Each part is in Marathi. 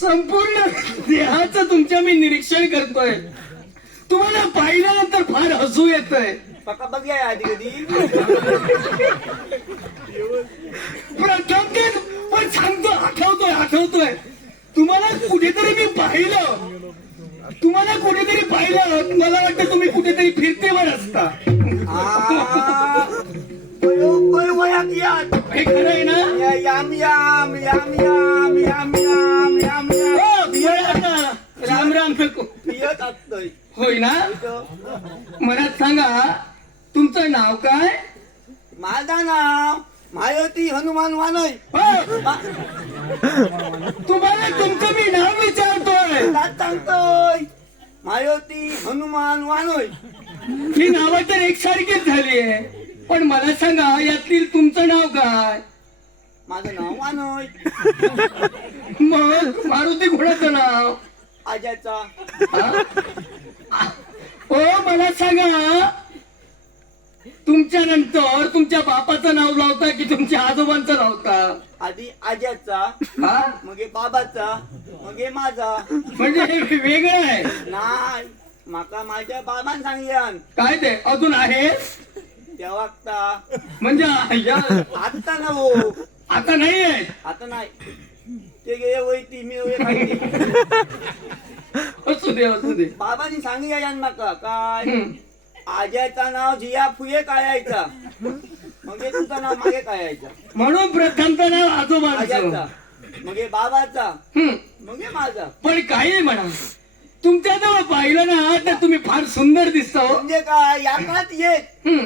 संपूर्ण देहाचं तुमच्या मी निरीक्षण करतोय. तुम्हाला पाहिल्यानंतर फार हसू येतंय. पक्का बघूया आधी कधी. प्रथम ते पण सांगतो आठवतोय आठवतोय. तुम्हाला कुठेतरी मी पाहिलं. तुम्हाला कुठेतरी पाहिलं. मला वाटतं तुम्ही कुठेतरी फिरतेवर असता. आ, बरोबर वयात यात. हे खरं आहे ना? या- याम याम याम याम. नको पियत असतोय. होय ना? मला सांगा तुमचं नाव काय? माझा नाव मारुती हनुमान वानय हो, तुम्हाला तुमचं मी नाव विचारतोय. सांगतोय. मारुती हनुमान वानोय ही नावं तर एकसारखीच झाली आहे पण मला सांगा यातील तुमचं नाव काय? माझं नाव वानोय मग मारुती घोडाचं नाव. आज्याचा. हा? हो मला सांगा तुमच्या नंतर तुमच्या बापाचं नाव लावता की तुमच्या आजोबांचं लावता? आधी आज्याचा हा? मग हे बाबाचा मग हे माझा. म्हणजे हे वेगळं आहे. नाही माका माझ्या बाबान सांगल्यान काय ते? अजून आहे? त्या वागता. म्हणजे या आता ना हो आता नाही आहे आता नाही. ते गे वैती मी. असू दे असू दे. बाबांनी सांगितलं यान माका काय. आज्याचा नाव जिया फुये कायायचा मग हे तुझं नाव मागे कायायचा म्हणून प्रथमचं नाव आजोबांचं. आज्याचा. मग हे बाबाचा हे माझा. पण काही म्हणा. तुमच्या जवळ पाहिलं ना तर तुम्ही फार सुंदर दिसता हो. म्हणजे काय? याकात येत हम्म.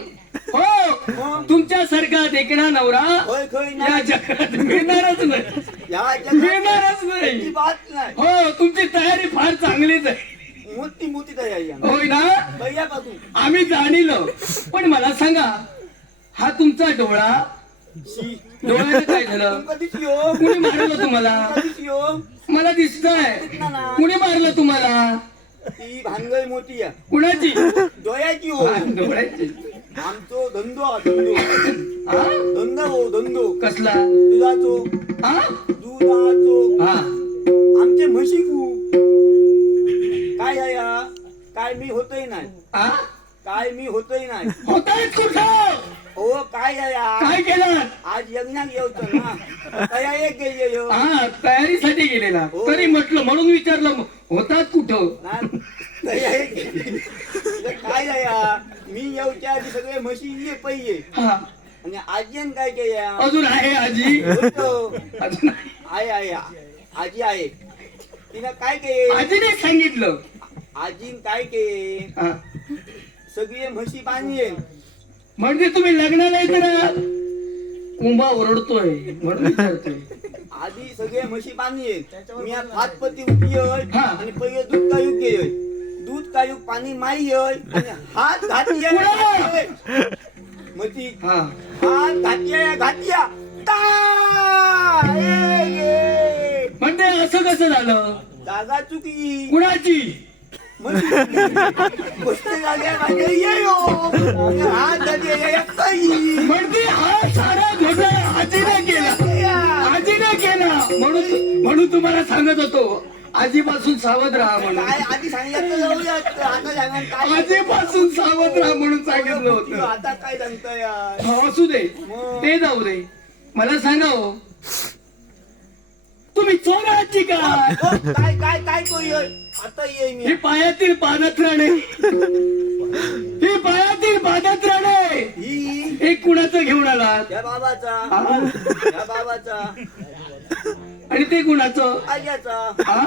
हो. तुमच्यासारखा देखणा नवरा होय खय या नाही जगात मिळणारच नाही. या मिळणारच नाही. बात नाही. हो तुमची तयारी फार चांगलीच आहे. मोठी मोठी तयारी आहे. होय ना? पहिल्यापासून आम्ही जाणीलो. पण मला सांगा हा तुमचा डोळा शी. डोळ्याचं काय झालं? तुमका दिसलो कुणी मारलं तुम्हाला? तुमका दिसलो मला दिसतंय. कुणी मारलं तुम्हाला? ती भानगड मोठी आहे. कुणाची? डोळ्याची हो हा, डोळ्याची. आमचो धंदो हा, धंदो. हा? धंदा हो धंदो. कसला? दुधाचो. हा? दुधाचो. हा. आमचे म्हशी खूप काय आहे हा? काय मी होतही नाही. हा? काय मी होतही नाही. होताय कुठं? हो काय आहे हा? काय केलं? आज यज्ञात येऊच ना. एक गेले हो. हा तयारीसाठी गेलेला. हो. तरी म्हटलं म्हणून विचारलं होतात कुठं? ना, एक गेले. काय आहे हा? मी येऊच्या आधी सगळे म्हशी ये पहिये हा. आणि आजीन काय केल्या अजून आहे आजी. होतो. अजून आहे. आहे आहे. आजी आहे. तिनं काय केले? आजीने सांगितलं. आजीन काय केले? हा. सगळे म्हशी बांधले. म्हणजे तुम्ही लग्नाला येताना कुंभा ओरडतोय म्हणून विचारतोय. आधी सगळे म्हशी बांधले. मी आज हातपती उठी होय हा. आणि पहिले दूध कायूक घे होय दूध कायू पाणी माई येय हात घातिया मग ती! हात घातिया घातिया असं कसं झालं? जागा चुकी. कुणाची? म्हणते हा सारा घोटाळा आजीने केला. आजीने केला. म्हणून म्हणून तुम्हाला सांगत होतो. आजीपासून सावध राहा म्हणून. काय आधी सांगितलं तर जाऊया आता सांगा काय आजीपासून सावध राहा म्हणून सांगितलं होतं. आता काय सांगता यार. हो, असू दे. ते जाऊ दे. मला सांगा हो. तुम्ही चोर आहात की काय? हो, काय काय काय तो ये? आता ये ही पायातील पादत्राणे. ही पायातील पादत्राणे. ही हे कुणाचं घेऊन आलात? त्या बाबाचा. हा? बाबाचा. आणि ते कुणाचं? आज्याचा हा?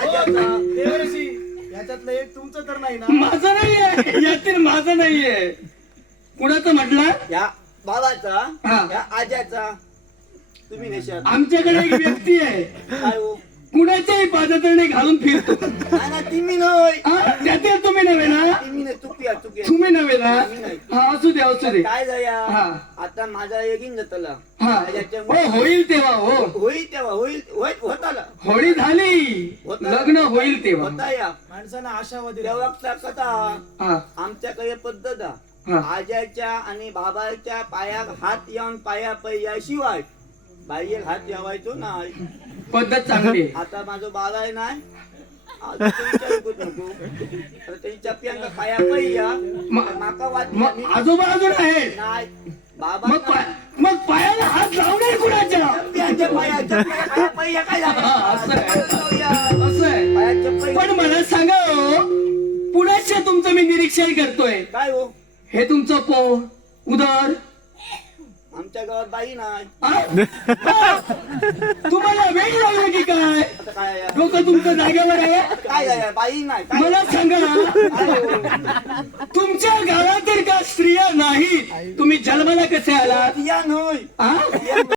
आज्याचा देवर्षी याच्यातलं एक तुमचं तर नाही ना? माझं नाहीये. यातील माझं नाहीये. कुणाचं म्हटलं? या बाबाचा. हा. या आज्याचा तुम्ही नेशात आमच्याकडे एक व्यक्ती आहे. काय हो? कुणाच्याही पादत्राणे घालून फिरतो. नाही ना तुम्ही नव्हे. हा? त्यातील तुम्ही नव्हे ना? तुम्ही नाही चुकिया चुकिया तुम्ही नव्हे ना? हा असू दे असू दे काय हा. आता माझा एकीन जातला. हा हो होईल तेव्हा हो. होईल तेव्हा होईल होईल होताला. होळी झाली. लग्न होईल तेव्हा. होता या. माणसानं आशावादी. वक्ता कथा हा. आमच्याकडे पद्धत. आज्याच्या आणि बाबाच्या पायात हात येऊन पाया शिवाय बाह्य हात यावायचो नाही. पद्धत चांगली. आता माझं बाळ आहे ना त्यांच्या पियांका पाया पहिया म- माका वाट आजोबा अजून आहे नाही. बाबा असं आहे. पण मला सांगा हो, पुण्याच्या तुमचं मी निरीक्षण करतोय काय हो हे तुमचं पो उदर आमच्या गावात बाई नाही? तुम्हाला वेळ लागला की काय आता काय आहे? डोकं तुमचं जागेवर आहे काय आहे? बाई नाही काय मला सांगा? तुमच्या गावातील का स्त्रिया नाहीत तुम्ही जन्माला कसे आलात या नाही आ? या